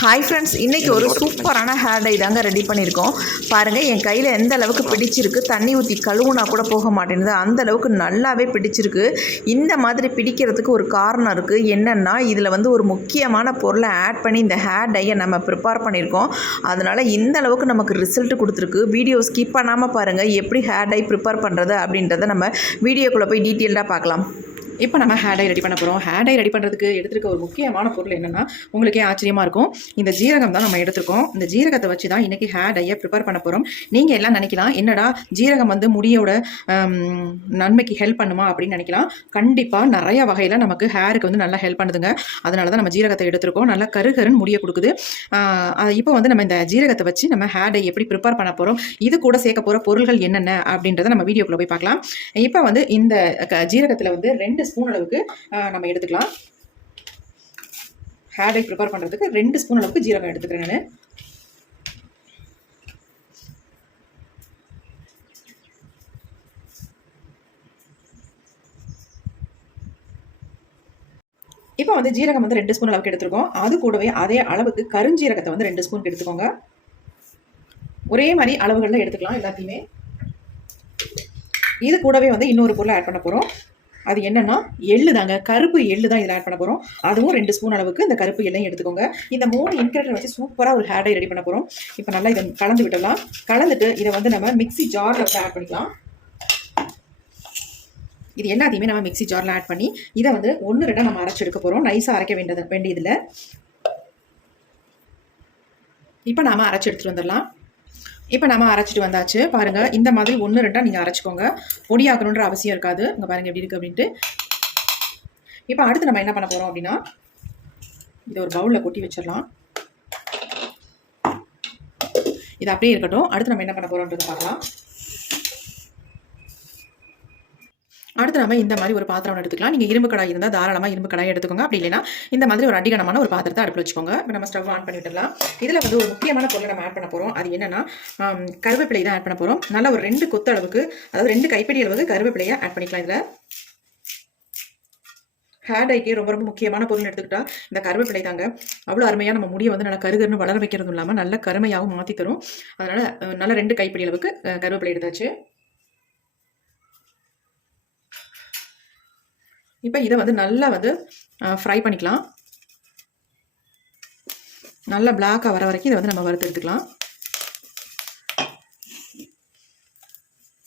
Hi friends இன்றைக்கி ஒரு சூப்பரான ஹேர் டை தாங்க ரெடி பண்ணியிருக்கோம். பாருங்கள் என் கையில் எந்த அளவுக்கு பிடிச்சிருக்கு தண்ணி ஊற்றி கழுவுனா கூட போக மாட்டேங்குது. அந்த அளவுக்கு நல்லாவே பிடிச்சிருக்கு. இந்த மாதிரி பிடிக்கிறதுக்கு ஒரு காரணம் இருக்குது என்னென்னா இதில் வந்து ஒரு முக்கியமான பொருளை ஆட் பண்ணி இந்த ஹேர் டையை நம்ம ப்ரிப்பேர் பண்ணியிருக்கோம். அதனால் இந்த அளவுக்கு நமக்கு ரிசல்ட் கொடுத்துருக்கு. வீடியோ ஸ்கிப் பண்ணாமல் பாருங்கள் எப்படி ஹேர் டை ப்ரிப்பேர் பண்ணுறது அப்படின்றத நம்ம வீடியோக்குள்ளே போய் டீட்டெயில்டாக பார்க்கலாம். இப்போ நம்ம ஹேர் டை ரெடி பண்ண போகிறோம் ஹேர் டை ரெடி பண்ணுறதுக்கு எடுத்துருக்க ஒரு முக்கியமான பொருள் என்னென்னா உங்களுக்கே ஆச்சரியமாக இருக்கும். இந்த ஜீரகம் தான் நம்ம எடுத்திருக்கோம். இந்த ஜீரகத்தை வச்சு தான் இன்றைக்கி ஹேர் டையை ப்ரிப்பேர் பண்ண போகிறோம் நீங்கள் எல்லாம் நினைக்கலாம் என்னடா ஜீரகம் வந்து முடியோட நன்மைக்கு ஹெல்ப் பண்ணுமா அப்படின்னு நினைக்கலாம். கண்டிப்பாக நிறைய வகையில் நமக்கு ஹேருக்கு வந்து நல்லா ஹெல்ப் பண்ணுதுங்க. அதனால தான் நம்ம ஜீரகத்தை எடுத்திருக்கோம். நல்லா கருகருன்னு முடிய கொடுக்குது. இப்போ வந்து நம்ம இந்த ஜீரகத்தை வச்சு நம்ம ஹேர் டை எப்படி ப்ரிப்பேர் பண்ண போகிறோம் இது கூட சேர்க்க போகிற பொருள்கள் என்னென்ன அப்படின்றத நம்ம வீடியோக்குள்ளே போய் பார்க்கலாம். இப்போ வந்து இந்த க- ஜீரகத்தில் வந்து ரெண்டு ஸ்பூன் அளவுக்கு நம்ம எடுத்துக்கலாம். ஹேர் டை ப்ரிப்பேர் பண்ணுறதுக்கு ரெண்டு ஸ்பூன் அளவுக்கு ஜீரகம் எடுத்துக்கிறேன் நான். இப்போ வந்து ஜீரகம் வந்து ரெண்டு ஸ்பூன் அளவுக்கு எடுத்துருக்கோம். அது கூடவே அதே அளவுக்கு கருஞ்சீரகத்தை வந்து ரெண்டு ஸ்பூன் எடுத்துக்கோங்க. ஒரே மாதிரி அளவுகளில் எடுத்துக்கலாம் எல்லாத்தையுமே. இது கூடவே வந்து இன்னொரு பொருளை ஆட் பண்ண போகிறோம் அது என்னென்னா எள்ளு தாங்க கருப்பு எள்ளு தான் இதில் ஆட் பண்ண போகிறோம் அதுவும் ரெண்டு ஸ்பூன் அளவுக்கு இந்த கருப்பு எள்ளையும் எடுத்துக்கோங்க. இந்த மூணு இன்கிரீடியன் வச்சு சூப்பராக ஒரு ஹேர் டை ரெடி பண்ண போகிறோம் இப்போ நல்லா இதை கலந்து விடலாம் கலந்துட்டு இதை வந்து நம்ம மிக்ஸி ஜாரில் வந்து ஆட் பண்ணிக்கலாம். இது எல்லாத்தையுமே நம்ம மிக்ஸி ஜாரில் ஆட் பண்ணி இதை வந்து ஒன்று ரெண்டாக நம்ம அரைச்சி எடுக்க போகிறோம் நைஸாக அரைக்க வேண்டியது வேண்டியதில்லை இப்போ நாம் அரைச்சி எடுத்துகிட்டு வந்துடலாம். இப்போ நம்ம அரைச்சிட்டு வந்தாச்சு. பாருங்கள் இந்த மாதிரி ஒன்று ரெண்டாக நீங்கள் அரைச்சிக்கோங்க. பொடியாக்கணுன்ற அவசியம் இருக்காது. இங்கே பாருங்கள் எப்படி இருக்குது அப்படின்ட்டு. இப்போ அடுத்து நம்ம என்ன பண்ண போகிறோம் அப்படின்னா இதை ஒரு பவுலில் கொட்டி வச்சிடலாம். இது அப்படியே இருக்கட்டும். அடுத்து நம்ம என்ன பண்ண போகிறோன்றது பார்க்கலாம். அடுத்து நம்ம இந்த மாதிரி ஒரு பாத்திரம் எடுத்துக்கலாம். நீங்கள் இரும்பு கடாய் இருந்தால் தாராளமாக இரும்பு கடாய் எடுத்துக்கோங்க. அப்படி இல்லைனா இந்த மாதிரி ஒரு அடிகனமான ஒரு பாத்திரத்தை அடுப்பில் வச்சுக்கோங்க. இப்போ நம்ம ஸ்டவ் ஆன் பண்ணி இதில் வந்து ஒரு முக்கியமான பொருளை நம்ம ஆட் பண்ண போகிறோம் அது என்னென்னா கருவேப்பிலை தான் ஆட் பண்ண போகிறோம் நல்லா ஒரு ரெண்டு கொத்து அளவுக்கு அதாவது ரெண்டு கைப்பிடி அளவுக்கு கருவேப்பிலையை ஆட் பண்ணிக்கலாம் இதில். ஹேர் டைக்கே ரொம்ப ரொம்ப முக்கியமான பொருள் எடுத்துக்கிட்டா இந்த கருவேப்பிலை தாங்க. அவ்வளோ அருமையாக நம்ம முடியை வந்து நல்லா கருகருன்னு வளர வைக்கிறதும் இல்லாமல் நல்ல கருமையாகவும் மாற்றி தரும். அதனால் நல்லா நல்ல ரெண்டு கைப்பிடி அளவுக்கு அஹ், கருவேப்பிலை எடுத்தாச்சு. இப்போ இதை வந்து நல்லா வந்து ஃப்ரை பண்ணிக்கலாம். நல்லா பிளாக்காக வர வரைக்கும் இதை வந்து நம்ம வறுத்து எடுத்துக்கலாம்.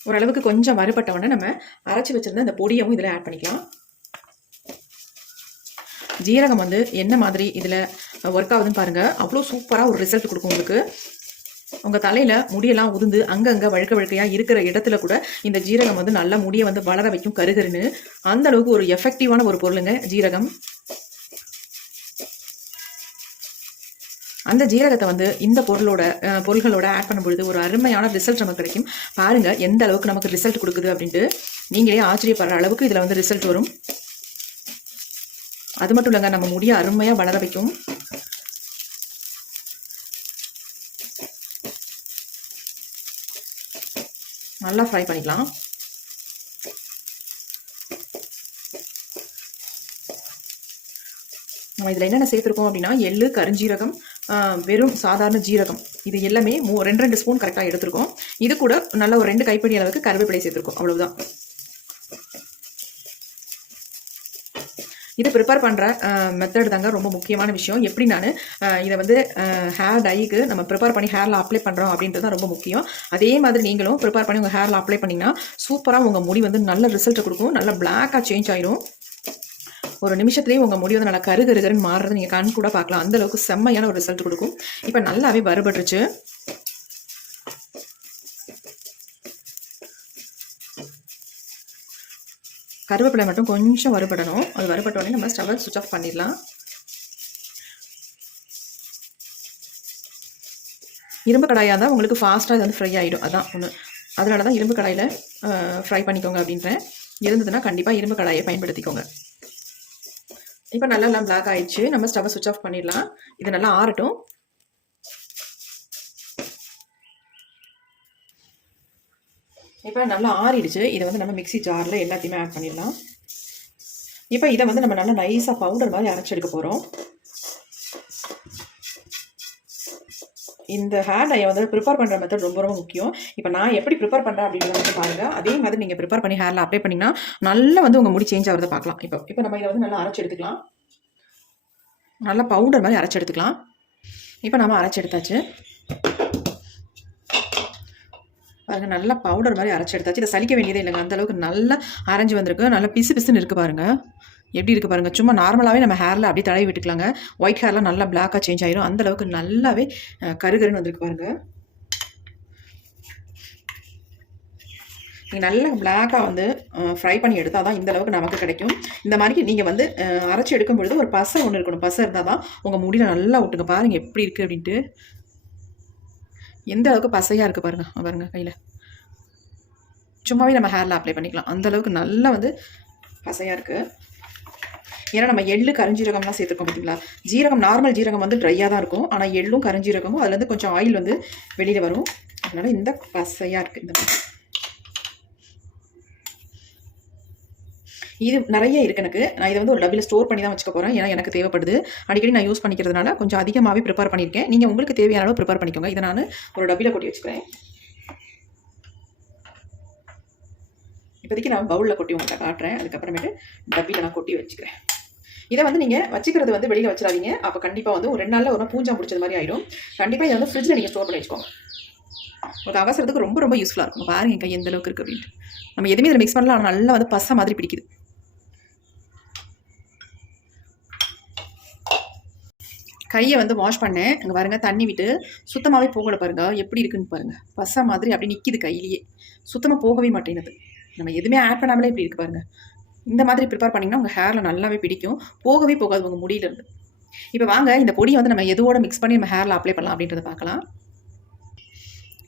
ஓரளவுக்கு கொஞ்சம் வறுபட்ட உடனே நம்ம அரைச்சி வச்சிருந்த அந்த பொடியவும் இதில் ஆட் பண்ணிக்கலாம். ஜீரகம் வந்து என்ன மாதிரி இதில் ஒர்க் ஆகுதுன்னு பாருங்கள் அவ்வளோ சூப்பராக ஒரு ரிசல்ட் கொடுக்கும் உங்களுக்கு. உங்கள் தலையில் முடியெல்லாம் உதிர்ந்து அங்கங்கே வழுக்க வழுக்கையாக இருக்கிற இடத்துல கூட இந்த ஜீரகம் வந்து நல்லா முடியை வந்து வளர வைக்கும் கருகருன்னு அந்த அளவுக்கு ஒரு எஃபெக்டிவான ஒரு பொருளுங்க ஜீரகம். அந்த ஜீரகத்தை வந்து இந்த பொருளோட பொருள்களோட ஆட் பண்ணும்பொழுது ஒரு அருமையான ரிசல்ட் நமக்கு கிடைக்கும். பாருங்க எந்த அளவுக்கு நமக்கு ரிசல்ட் கொடுக்குது அப்படின்ட்டு. நீங்களே ஆச்சரியப்படுற அளவுக்கு இதில் வந்து ரிசல்ட் வரும். அது மட்டும் இல்லைங்க நம்ம முடியை அருமையாக வளர வைக்கும். நல்லா ஃப்ரை பண்ணிக்கலாம். நம்ம இதில் என்னென்ன சேர்த்துருக்கோம் அப்படின்னா எள்ளு கருஞ்சீரகம் வெறும் சாதாரண ஜீரகம். இது எல்லாமே மூ ரெண்டு ரெண்டு ஸ்பூன் கரெக்டாக எடுத்துருக்கோம். இது கூட நல்ல ஒரு ரெண்டு கைப்பிடி அளவுக்கு கருவேப்பிலை சேர்த்துருக்கோம். அவ்வளோதான் இது ப்ரிப்பேர் பண்ணுற மெத்தட் தாங்க ரொம்ப முக்கியமான விஷயம். எப்படி நான் இதை வந்து ஹேர் டைக்கு நம்ம ப்ரிப்பேர் பண்ணி ஹேரில் அப்ளை பண்ணுறோம் அப்படின்றது தான் ரொம்ப முக்கியம். அதே மாதிரி நீங்களும் ப்ரிப்பேர் பண்ணி உங்கள் ஹேரில் அப்ளை பண்ணிங்கன்னா சூப்பராக உங்கள் முடி வந்து நல்ல ரிசல்ட் கொடுக்கும். நல்ல பிளாக்காக சேஞ்ச் ஆயிரும். ஒரு நிமிஷத்துலேயே உங்கள் முடி வந்து நல்லா கரு கரு மாறுறது நீங்கள் கண் கூட பார்க்கலாம். அந்தளவுக்கு செம்மையான ஒரு ரிசல்ட் கொடுக்கும். இப்போ நல்லாவே வருபட்டுருச்சு கருவேப்பிலை மட்டும் கொஞ்சம் வறுபடணும். அது வறுபட்ட உடனே நம்ம ஸ்டவ்வை சுவிச் ஆஃப் பண்ணிடலாம். இரும்பு கடாயாக தான் உங்களுக்கு ஃபாஸ்ட்டாக இது வந்து ஃப்ரை ஆகிடும் அதான் ஒன்று அதனால தான் இரும்பு கடாயில் ஃப்ரை பண்ணிக்கோங்க அப்படின்றேன். இருந்ததுன்னா கண்டிப்பாக இரும்பு கடாயை பயன்படுத்திக்கோங்க. இப்போ நல்லா எல்லாம் பிளாக் ஆயிடுச்சு. நம்ம ஸ்டவ்வை சுவிச் ஆஃப் பண்ணிடலாம். இது நல்லா ஆறட்டும். இப்போ நல்லா ஆறிடுச்சு. இதை வந்து நம்ம மிக்ஸி ஜாரில் எல்லாத்தையுமே ஆட் பண்ணிடலாம். இப்போ இதை வந்து நம்ம நல்லா நைஸாக பவுடர் மாதிரி அரைச்சி எடுக்க போகிறோம் இந்த ஹேர் டையை வந்து ப்ரிப்பேர் பண்ணுற மெத்தட் ரொம்ப ரொம்ப முக்கியம். இப்போ நான் எப்படி ப்ரிப்பேர் பண்ணுறேன் அப்படின்றத வந்து பாருங்கள் அதே மாதிரி நீங்கள் ப்ரிப்பேர் பண்ணி ஹேரில் அப்ளை பண்ணிங்கன்னா நல்லா வந்து உங்கள் முடி சேஞ்ச் ஆகிறத பார்க்கலாம். இப்போ இப்போ நம்ம இதை வந்து நல்லா அரைச்சி எடுத்துக்கலாம். நல்லா பவுடர் மாதிரி அரைச்சி எடுத்துக்கலாம். இப்போ நம்ம அரைச்சி எடுத்தாச்சு. பாருங்கள் நல்லா பவுடர் மாதிரி அரைச்சி எடுத்தாச்சு. இதை சலிக்க வேண்டியதே இல்லைங்க. அந்த அளவுக்கு நல்லா அரைஞ்சு வந்திருக்கு. நல்லா பிசு பிசுன்னு இருக்குது பாருங்கள் எப்படி இருக்குது பாருங்கள் சும்மா நார்மலாகவே நம்ம ஹேரில் அப்படியே தடவி விட்டுக்கலாங்க. ஒயிட் ஹேர்லாம் நல்லா பிளாக்காக சேஞ்ச் ஆயிரும். அந்த அளவுக்கு நல்லாவே கருகருன்னு வந்திருக்கு பாருங்கள் நீங்கள் நல்லா பிளாக்காக வந்து ஃப்ரை பண்ணி எடுத்தால் தான் இந்த அளவுக்கு நமக்கு கிடைக்கும். இந்த மாதிரி நீங்கள் வந்து அரைச்சி எடுக்கும் பொழுது ஒரு பசை ஒன்று இருக்கணும். பசை இருந்தால் தான் உங்கள் முடியில் நல்லா விட்டுங்க பாருங்கள் எப்படி இருக்குது அப்படின்ட்டு. எந்த அளவுக்கு பசையாக இருக்குது பாருங்கள் பாருங்கள் கையில். சும்மாவே நம்ம ஹேரில் அப்ளை பண்ணிக்கலாம். அந்த அளவுக்கு நல்லா வந்து பசையாக இருக்குது ஏன்னா நம்ம எள்ளு கருஞ்சீரகம்லாம் சேர்த்துருக்கோம் பார்த்தீங்களா ஜீரகம் நார்மல் ஜீரகம் வந்து ட்ரையாக தான் இருக்கும். ஆனால் எள்ளும் கருஞ்சீரகமும் அதுலேருந்து கொஞ்சம் ஆயில் வந்து வெளியில் வரும். அதனால் இந்த பசையாக இருக்குது இந்த இது நிறைய இருக்கு எனக்கு. நான் இதை வந்து ஒரு டப்பில் ஸ்டோர் பண்ணி தான் வச்சுக்க போகிறேன் ஏன்னா எனக்கு தேவைப்படுது. அடிக்கடி நான் யூஸ் பண்ணிக்கிறதுனால கொஞ்சம் அதிகமாகவே ப்ரிப்பேர் பண்ணியிருக்கேன் நீங்கள் உங்களுக்கு தேவையான அளவு ப்ரிப்பேர் பண்ணிக்கோங்க. இதை நான் ஒரு டப்பில் கொட்டி வச்சுக்கிறேன். இப்போதைக்கு நான் பவுலில் கொட்டி உங்கள்கிட்ட காட்டுறேன். அதுக்கப்புறமேட்டு டப்பியில் நான் கொட்டி வச்சுக்கிறேன். இதை வந்து நீங்கள் வச்சுக்கிறது வந்து வெளியில் வச்சிடாதீங்க. அப்போ கண்டிப்பாக வந்து ஒரு ரெண்டு நாளில் ஒரு பூஞ்சா பிடிச்சது மாதிரி ஆயிடும். கண்டிப்பாக இதை வந்து ஃப்ரிட்ஜில் நீங்கள் ஸ்டோர் பண்ணி வச்சுக்கோங்க. உங்களுக்கு அவசரத்துக்கு ரொம்ப ரொம்ப யூஸ்ஃபுல்லாக இருக்கும். பாருங்க என் கை எந்த அளவுக்கு இருக்குது அப்படின்ட்டு. நம்ம எதுவுமே இதில் மிக்ஸ் பண்ணலாம் ஆனால் நல்லா வந்து பசை மாதிரி பிடிக்குது. கையை வந்து வாஷ் பண்ணேன் அங்கே பாருங்கள் தண்ணி விட்டு சுத்தமாகவே போகல பாருங்க. எப்படி இருக்குன்னு பாருங்க. பசை மாதிரி அப்படி நிற்கிது கையிலேயே. சுத்தமாக போகவே மாட்டேங்குது. நம்ம எதுவுமே ஆட் பண்ணாமலே இப்படி இருக்கு பாருங்க. இந்த மாதிரி ப்ரிப்பேர் பண்ணிங்கன்னா உங்கள் ஹேரில் நல்லாவே பிடிக்கும். போகவே போகாது உங்கள் முடியிலிருந்து இப்போ வாங்க இந்த பொடியை வந்து நம்ம எதுவோட மிக்ஸ் பண்ணி நம்ம ஹேரில் அப்ளை பண்ணலாம் அப்படின்றத பார்க்கலாம்.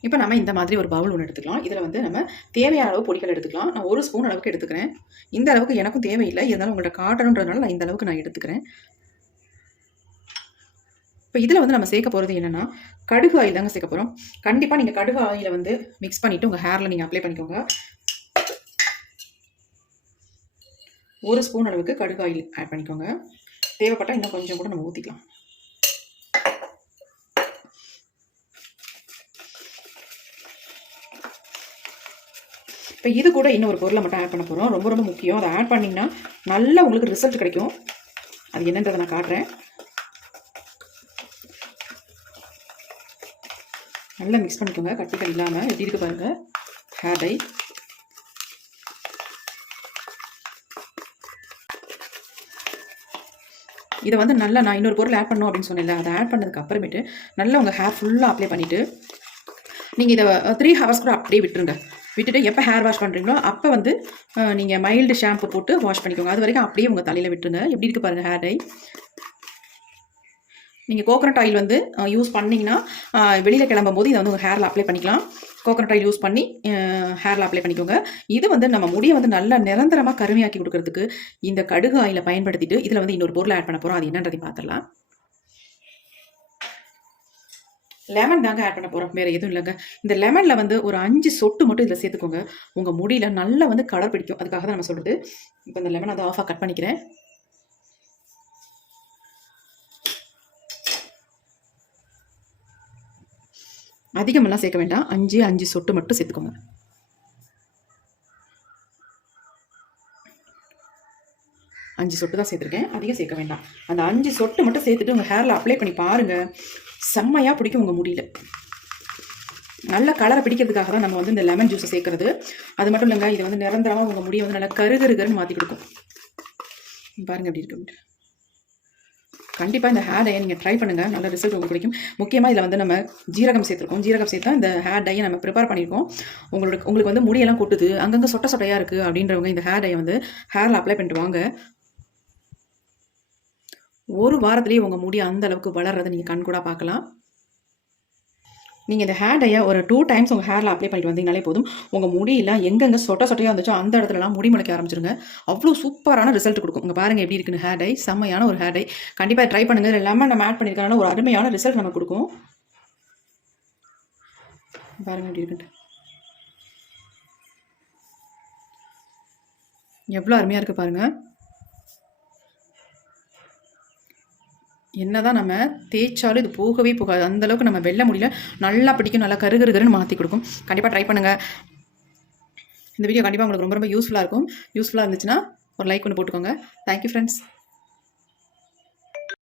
இப்போ நம்ம இந்த மாதிரி ஒரு பவுல் ஒன்று எடுத்துக்கலாம். இதில் வந்து நம்ம தேவையான அளவு பொடிகள் எடுத்துக்கலாம். நான் ஒரு ஸ்பூன் அளவுக்கு எடுத்துக்கிறேன். இந்த அளவுக்கு எனக்கும் தேவையில்லை. இருந்தாலும் உங்கள்கிட்ட காட்டணுன்றதுனால நான் இந்த அளவுக்கு நான் எடுத்துக்கிறேன். இப்போ இதில் வந்து நம்ம சேர்க்க போகிறது என்னென்னா கடுகு ஆயில் தாங்க சேர்க்க போகிறோம் கண்டிப்பாக நீங்கள் கடுகு ஆயிலை வந்து மிக்ஸ் பண்ணிவிட்டு உங்கள் ஹேரில் நீங்கள் அப்ளை பண்ணிக்கோங்க. ஒரு ஸ்பூன் அளவுக்கு கடுகு ஆயில் ஆட் பண்ணிக்கோங்க. தேவைப்பட்டால் இன்னும் கொஞ்சம் கூட நம்ம ஊற்றிக்கலாம் இப்போ இது கூட இன்னும் ஒரு பொருளை மட்டும் ஆட் பண்ண போகிறோம் ரொம்ப ரொம்ப முக்கியம். அதை ஆட் பண்ணிங்கன்னா நல்ல உங்களுக்கு ரிசல்ட் கிடைக்கும். அது என்னன்றதை நான் காட்டுறேன். நல்லா மிக்ஸ் பண்ணிக்கோங்க. கட்டிகள் இல்லாமல் எப்படி இருக்கு பாருங்கள் ஹேர் டை இதை வந்து நல்லா நான் இன்னொரு பொருள் ஆட் பண்ணோம் அப்படின்னு சொன்னேன்ல. அதை ஆட் பண்ணதுக்கு அப்புறமேட்டு நல்லா உங்கள் ஹேர் ஃபுல்லாக அப்ளை பண்ணிவிட்டு நீங்கள் இதை த்ரீ ஹவர்ஸ் கூட அப்படியே விட்டுருங்க. விட்டுட்டு எப்போ ஹேர் வாஷ் பண்ணுறீங்களோ அப்போ வந்து நீங்கள் மைல்டு ஷாம்பு போட்டு வாஷ் பண்ணிக்கோங்க. அது வரைக்கும் அப்படியே உங்கள் தலையில் விட்டுருங்க. எப்படி இருக்குது பாருங்கள் ஹேர் டை நீங்கள் கோகனட் ஆயில் வந்து யூஸ் பண்ணிங்கன்னா வெளியில் கிளம்பும் போது இதை வந்து உங்கள் ஹேரில் அப்ளை பண்ணிக்கலாம். கோகனட் ஆயில் யூஸ் பண்ணி ஹேரில் அப்ளை பண்ணிக்கோங்க. இது வந்து நம்ம முடியை வந்து நல்லா நிரந்தரமாக கருமையாக்கி கொடுக்கறதுக்கு இந்த கடுகு ஆயிலை பயன்படுத்திட்டு இதில் வந்து இன்னொரு பொருள் ஆட் பண்ண போகிறோம் அது என்னன்றதை பார்த்துடலாம். லெமன் தாங்க ஆட் பண்ண போகிறோம் வேறு எதுவும் இல்லைங்க. இந்த லெமனில் வந்து ஒரு அஞ்சு சொட்டு மட்டும் இதில் சேர்த்துக்கோங்க. உங்கள் முடியில் நல்லா வந்து கலர் பிடிக்கும். அதுக்காக தான் நம்ம சொல்கிறது இப்போ இந்த லெமன் அதை ஆஃபாக கட் பண்ணிக்கிறேன். அதிகமெல்லாம் சேர்க்க வேண்டாம். அஞ்சு அஞ்சு சொட்டு மட்டும் சேர்த்துக்கோங்க. அஞ்சு சொட்டு தான் சேர்த்துருக்கேன். அதிகம் சேர்க்க வேண்டாம். அந்த அஞ்சு சொட்டு மட்டும் சேர்த்துட்டு உங்கள் ஹேரில் அப்ளை பண்ணி பாருங்கள் செம்மையாக பிடிக்கும் உங்கள் முடியல. நல்ல கலரை பிடிக்கிறதுக்காக தான் நம்ம வந்து இந்த லெமன் ஜூஸை சேர்க்கறது. அது மட்டும் இல்லைங்க இது வந்து நிரந்தரமாக உங்கள் முடியை வந்து நல்லா கருகருகருன்னு மாற்றி கொடுக்கும். பாருங்கள் எப்படி இருக்கு கண்டிப்பாக இந்த ஹேர் டையை நீங்கள் ட்ரை பண்ணுங்கள் நல்ல ரிசல்ட் உங்களுக்கு கிடைக்கும். முக்கியமாக இதில் வந்து நம்ம ஜீரகம் சேர்த்துருக்கோம். ஜீரகம் சேர்த்தா இந்த ஹேர் டையை நம்ம ப்ரிப்பேர் பண்ணியிருக்கோம் உங்களுக்கு உங்களுக்கு வந்து முடியெல்லாம் கொட்டுது. அங்கங்கே சொட்ட சொட்டையாக இருக்குது அப்படின்றவங்க இந்த ஹேர் டையை வந்து ஹேரில் அப்ளை பண்ணிட்டு வாங்க. ஒரு வாரத்துலேயே உங்கள் முடி அந்த அளவுக்கு வளர்றதை நீங்கள் கண் கூட பார்க்கலாம். நீங்கள் இந்த ஹேர் டையை ஒரு டூ டைம்ஸ் உங்கள் ஹேரில் அப்ளை பண்ணிட்டு வந்தீங்கனாலே போதும். உங்கள் முடியெல்லாம் எங்கெங்கே சொட்ட சொட்டையாக இருந்துச்சோ அந்த இடத்துலலாம் முடி முளைக்க ஆரம்பிச்சிருங்க. அவ்வளோ சூப்பரான ரிசல்ட் கொடுக்கும். உங்கள் பாருங்கள் எப்படி இருக்குன்னு ஹேர் டை செம்மையான ஒரு ஹேர் டை கண்டிப்பாக ட்ரை பண்ணுங்கள் எல்லாமே நம்ம ஆட் பண்ணியிருக்கனால ஒரு அருமையான ரிசல்ட் நமக்கு கொடுக்கும். பாருங்கள் எப்படி இருக்குன்ட்டு. எவ்வளோ அருமையாக இருக்குது பாருங்கள் என்னதான் நம்ம தேய்ச்சாலும் இது போகவே போகாது. அந்த அளவுக்கு நம்ம வெல்ல முடியல. நல்லா பிடிக்கும் நல்லா கருகருகருன்னு மாற்றி கொடுக்கும். கண்டிப்பாக ட்ரை பண்ணுங்கள் இந்த வீடியோ கண்டிப்பாக உங்களுக்கு ரொம்ப ரொம்ப யூஸ்ஃபுல்லாக இருக்கும். யூஸ்ஃபுல்லாக இருந்துச்சுன்னா ஒரு லைக் ஒன்று போட்டுக்கோங்க. Thank you friends